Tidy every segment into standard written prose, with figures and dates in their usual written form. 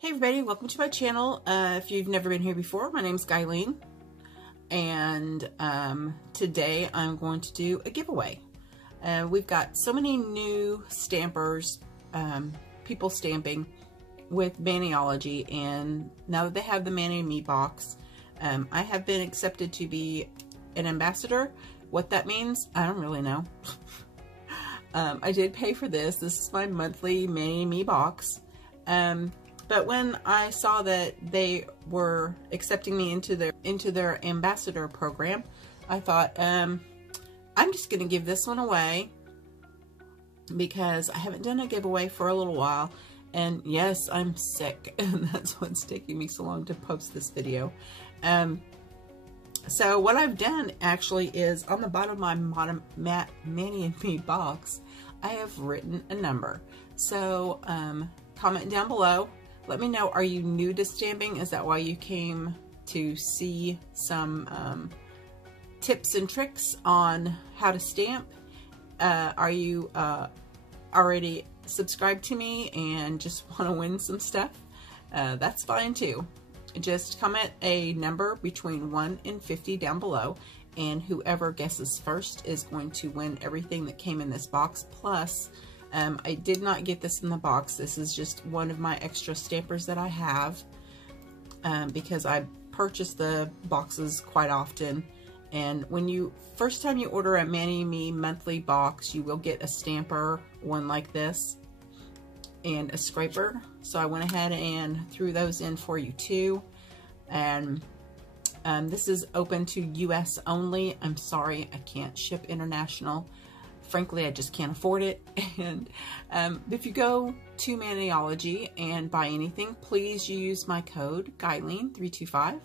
Hey everybody, welcome to my channel. If you've never been here before, my name's Guyleen, and today I'm going to do a giveaway. We've got so many new stampers, people stamping with Maniology, and now that they have the Mani Me box, I have been accepted to be an ambassador. What that means, I don't really know. I did pay for this. This is my monthly Mani Me box. But when I saw that they were accepting me into their ambassador program, I thought, I'm just going to give this one away because I haven't done a giveaway for a little while. And yes, I'm sick, and that's what's taking me so long to post this video. So what I've done actually is on the bottom of my Mani and Me box, I have written a number. So comment down below. Let me know, are you new to stamping? Is that why you came to see some tips and tricks on how to stamp? Are you already subscribed to me and just want to win some stuff? That's fine too. Just comment a number between 1 and 50 down below, and whoever guesses first is going to win everything that came in this box. Plus, I did not get this in the box. This is just one of my extra stampers that I have because I purchase the boxes quite often. And when you first time you order a Mani Me monthly box, you will get a stamper, one like this, and a scraper. So I went ahead and threw those in for you too. And this is open to US only. I'm sorry, I can't ship international. Frankly, I just can't afford it. And if you go to Maniology and buy anything, please use my code Guyleen325,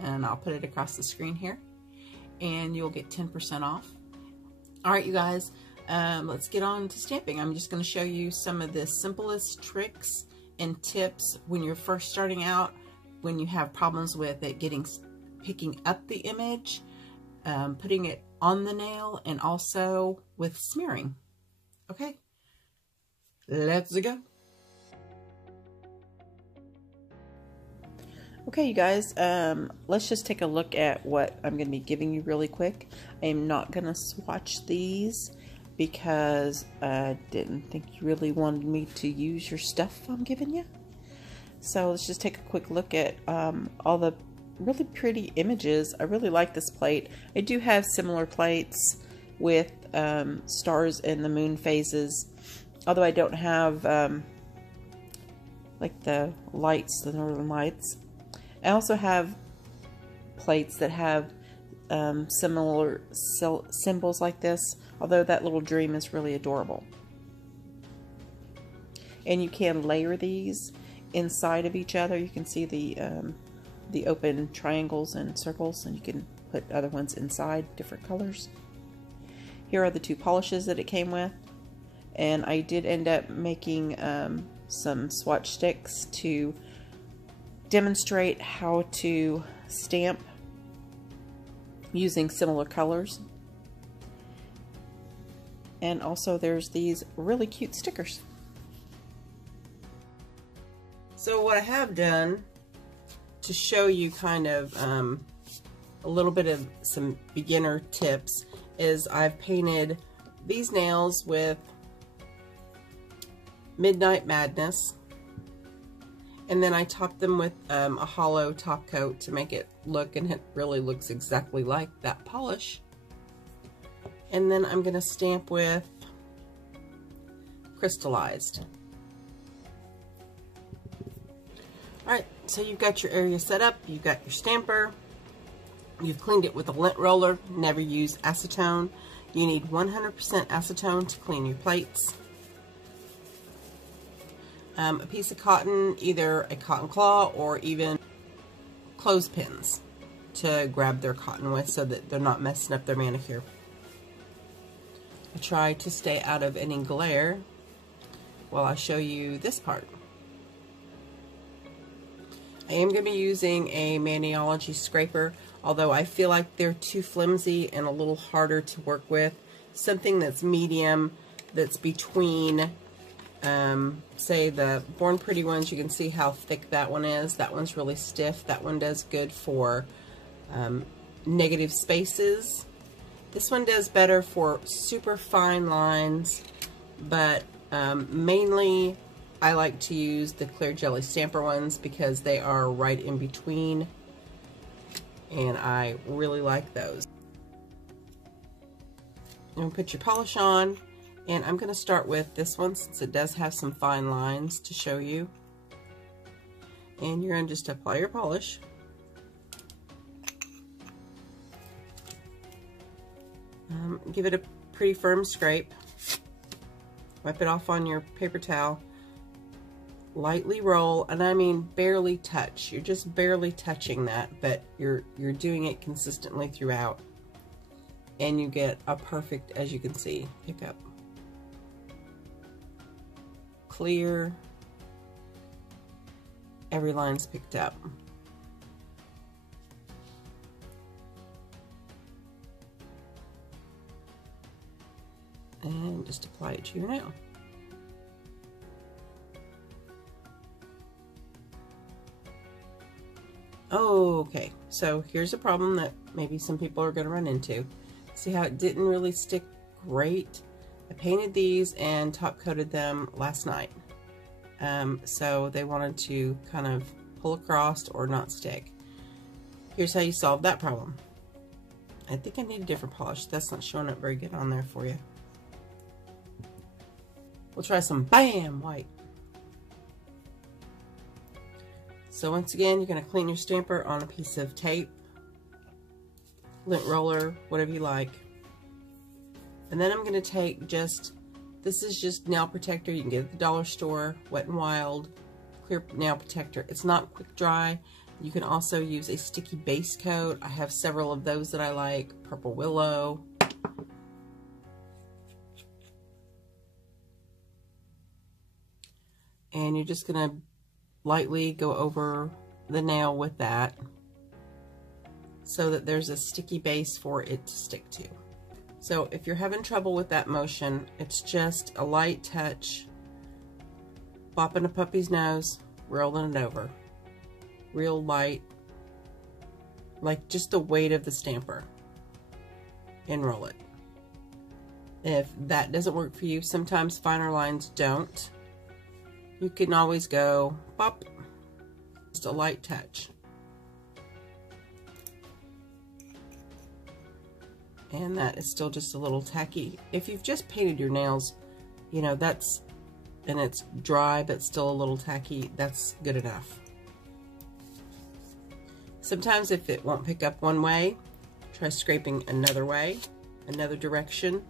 and I'll put it across the screen here, and you'll get 10% off. All right, you guys, let's get on to stamping. I'm just going to show you some of the simplest tricks and tips when you're first starting out, when you have problems with it picking up the image, putting it on the nail, and also with smearing. Okay, let's go. Okay, you guys, let's just take a look at what I'm going to be giving you really quick. I am not going to swatch these because I didn't think you really wanted me to use your stuff I'm giving you. So let's just take a quick look at all the really pretty images. I really like this plate. I do have similar plates with stars and the moon phases, although I don't have like the lights, the northern lights. I also have plates that have similar symbols like this, although that little dream is really adorable. And you can layer these inside of each other. You can see the open triangles and circles, and you can put other ones inside, different colors. Here are the two polishes that it came with, and I did end up making some swatch sticks to demonstrate how to stamp using similar colors. And also there's these really cute stickers. So what I have done to show you kind of a little bit of some beginner tips is I've painted these nails with Midnight Madness, and then I topped them with a hollow top coat to make it look, and it really looks exactly like that polish. And then I'm going to stamp with Crystallized. Alright, so you've got your area set up, you've got your stamper, you've cleaned it with a lint roller. Never use acetone. You need 100% acetone to clean your plates. A piece of cotton, either a cotton claw or even clothespins to grab their cotton with so that they're not messing up their manicure. I try to stay out of any glare while I show you this part. I am going to be using a Maniology scraper, although I feel like they're too flimsy and a little harder to work with. Something that's medium, that's between say the Born Pretty ones, you can see how thick that one is. That one's really stiff. That one does good for negative spaces. This one does better for super fine lines, but mainly I like to use the clear jelly stamper ones because they are right in between, and I really like those. You're gonna put your polish on, and I'm gonna start with this one since it does have some fine lines to show you. And you're gonna just apply your polish. Give it a pretty firm scrape. Wipe it off on your paper towel. Lightly roll, and I mean barely touch. You're just barely touching that, but you're doing it consistently throughout. And you get a perfect, as you can see, pickup. Clear. Every line's picked up. And just apply it to your nail. Okay, so here's a problem that maybe some people are going to run into. See how it didn't really stick great? I painted these and top coated them last night. So they wanted to kind of pull across or not stick. Here's how you solve that problem. I think I need a different polish. That's not showing up very good on there for you. We'll try some BAM white. So once again, you're going to clean your stamper on a piece of tape, lint roller, whatever you like. And then I'm going to take just, this is just nail protector. You can get it at the dollar store, Wet n Wild, clear nail protector. It's not quick dry. You can also use a sticky base coat. I have several of those that I like, Purple Willow. And you're just going to lightly go over the nail with that so that there's a sticky base for it to stick to. So if you're having trouble with that motion, it's just a light touch, bopping a puppy's nose, rolling it over. Real light, like just the weight of the stamper, and roll it. If that doesn't work for you, sometimes finer lines don't. You can always go pop, just a light touch. And that is still just a little tacky. If you've just painted your nails, you know, that's, and it's dry but still a little tacky, that's good enough. Sometimes if it won't pick up one way, try scraping another way, another direction.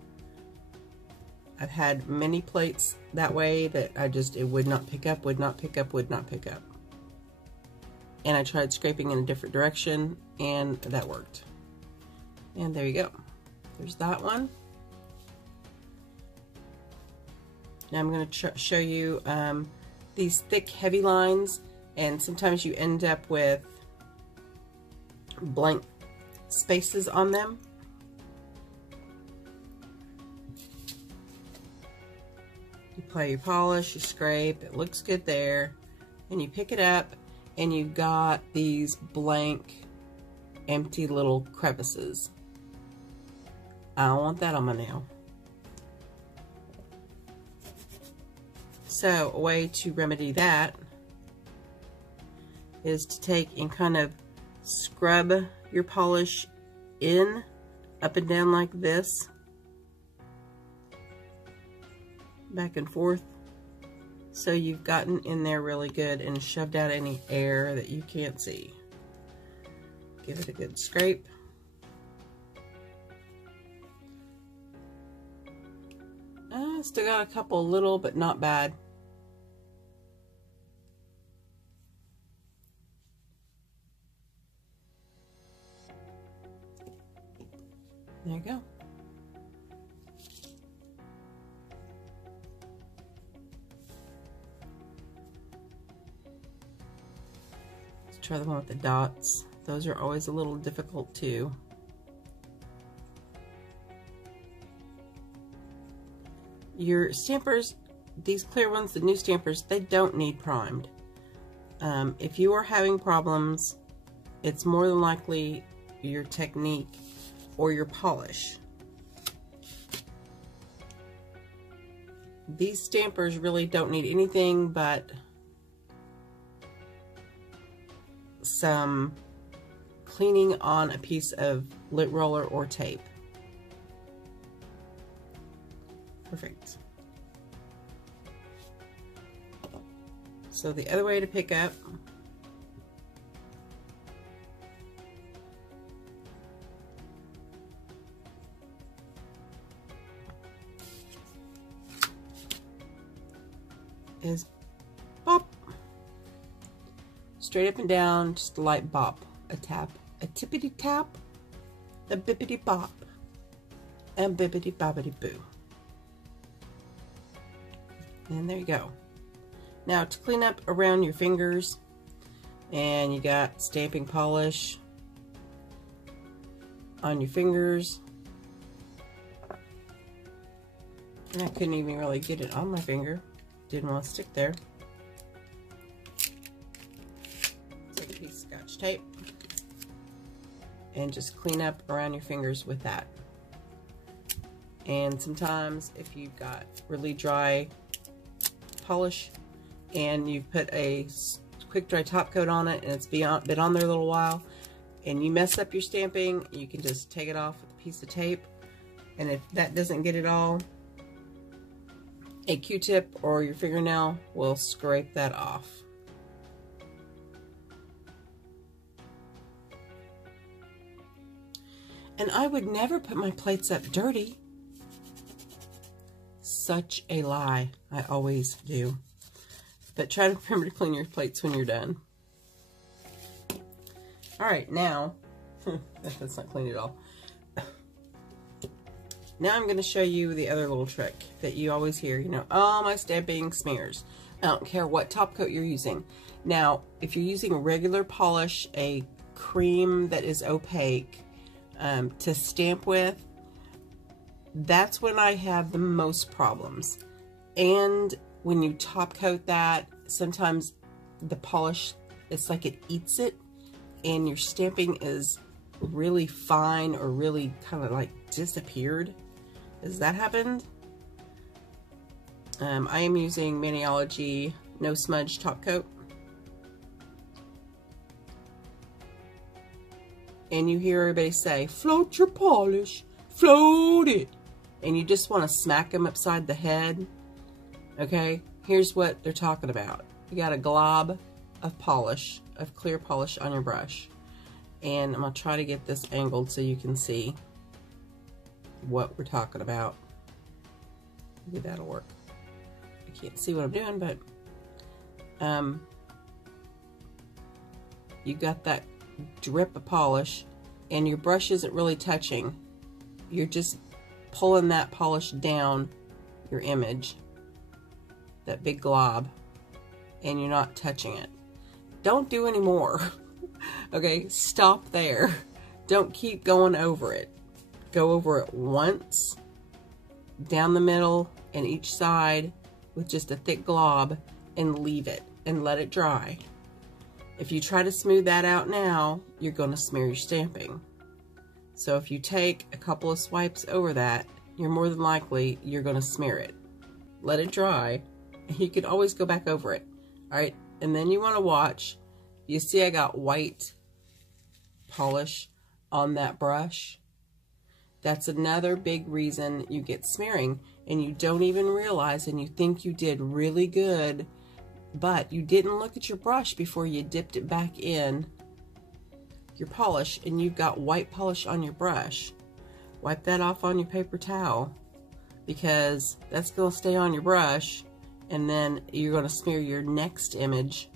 I've had many plates that way that it would not pick up, would not pick up, would not pick up. And I tried scraping in a different direction, and that worked. And there you go. There's that one. Now I'm going to show you these thick, heavy lines, and sometimes you end up with blank spaces on them. You apply your polish, you scrape, it looks good there, and you pick it up, and you've got these blank, empty little crevices. I don't want that on my nail. So a way to remedy that is to take and kind of scrub your polish in, up and down like this, back and forth, so you've gotten in there really good and shoved out any air that you can't see. Give it a good scrape. Still got a couple little, but not bad. There you go. Let's try the one with the dots. Those are always a little difficult too. Your stampers these clear ones, the new stampers, they don't need primed. If you are having problems, it's more than likely your technique or your polish. These stampers really don't need anything but some cleaning on a piece of lint roller or tape. Perfect. So the other way to pick up is bop. Straight up and down, just a light bop. A tap, a tippity tap, a bippity bop, and bippity boppity boo. And there you go. Now to clean up around your fingers, and you got stamping polish on your fingers. And I couldn't even really get it on my finger. Didn't want to stick there. Take a piece of Scotch tape and just clean up around your fingers with that. And sometimes if you've got really dry polish and you've put a quick dry top coat on it and it's been on there a little while and you mess up your stamping, you can just take it off with a piece of tape, and if that doesn't get it all, a Q-tip or your fingernail will scrape that off. And I would never put my plates up dirty. Such a lie. I always do. But try to remember to clean your plates when you're done. Alright, now, that's not clean at all. Now I'm going to show you the other little trick that you always hear, you know, oh, my stamping smears. I don't care what top coat you're using. Now, if you're using regular polish, a cream that is opaque to stamp with, that's when I have the most problems. And when you top coat that, sometimes the polish, it's like it eats it, and your stamping is really fine or really kind of like disappeared. Has that happened? I am using Maniology No Smudge Top Coat. And you hear everybody say, float your polish, float it. And you just want to smack them upside the head. Okay, here's what they're talking about. You got a glob of polish, of clear polish on your brush. And I'm going to try to get this angled so you can see what we're talking about. Maybe that'll work. I can't see what I'm doing, but you got that drip of polish and your brush isn't really touching. You're just pulling that polish down your image, that big glob, and you're not touching it. Don't do any more. Okay, stop there. Don't keep going over it. Go over it once, down the middle and each side with just a thick glob, and leave it and let it dry. If you try to smooth that out now, you're going to smear your stamping. So if you take a couple of swipes over that, you're more than likely you're going to smear it. Let it dry. You can always go back over it. Alright, and then you want to watch. You see I got white polish on that brush. That's another big reason you get smearing, and you don't even realize, and you think you did really good, but you didn't look at your brush before you dipped it back in your polish, and you've got white polish on your brush. Wipe that off on your paper towel, because that's going to stay on your brush, and then you're going to smear your next image,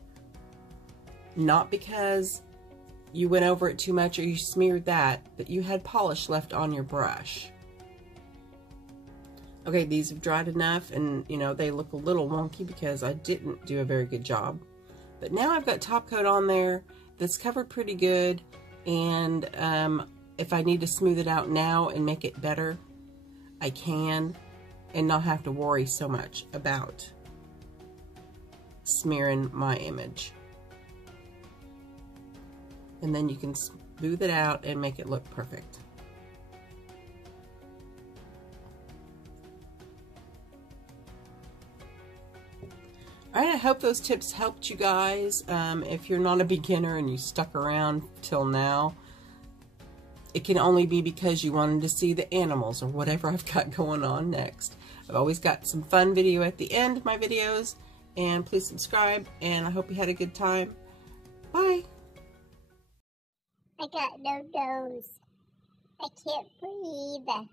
not because you went over it too much or you smeared that, but you had polish left on your brush. Okay, these have dried enough, and you know, they look a little wonky because I didn't do a very good job. But now I've got top coat on there that's covered pretty good, and if I need to smooth it out now and make it better, I can. and not have to worry so much about smearing my image. And then you can smooth it out and make it look perfect. All right, I hope those tips helped you guys. If you're not a beginner and you stuck around till now, it can only be because you wanted to see the animals or whatever I've got going on next. I've always got some fun video at the end of my videos, and please subscribe, and I hope you had a good time. Bye. I got no nose. I can't breathe.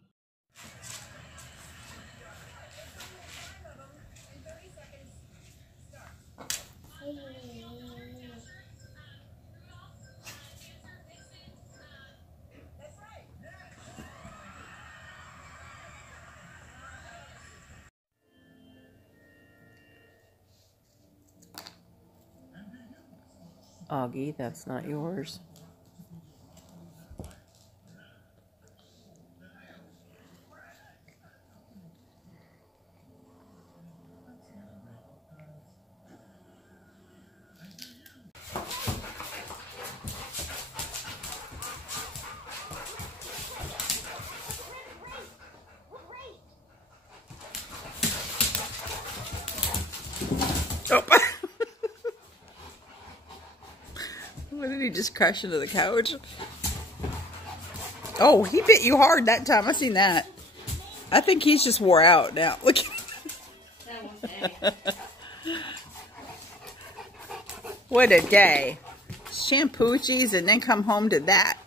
Augie, that's not yours. Oh. What did he just crash into the couch? Oh, he bit you hard that time. I seen that. I think he's just wore out now. Look. What a day. Shampoochies and then come home to that.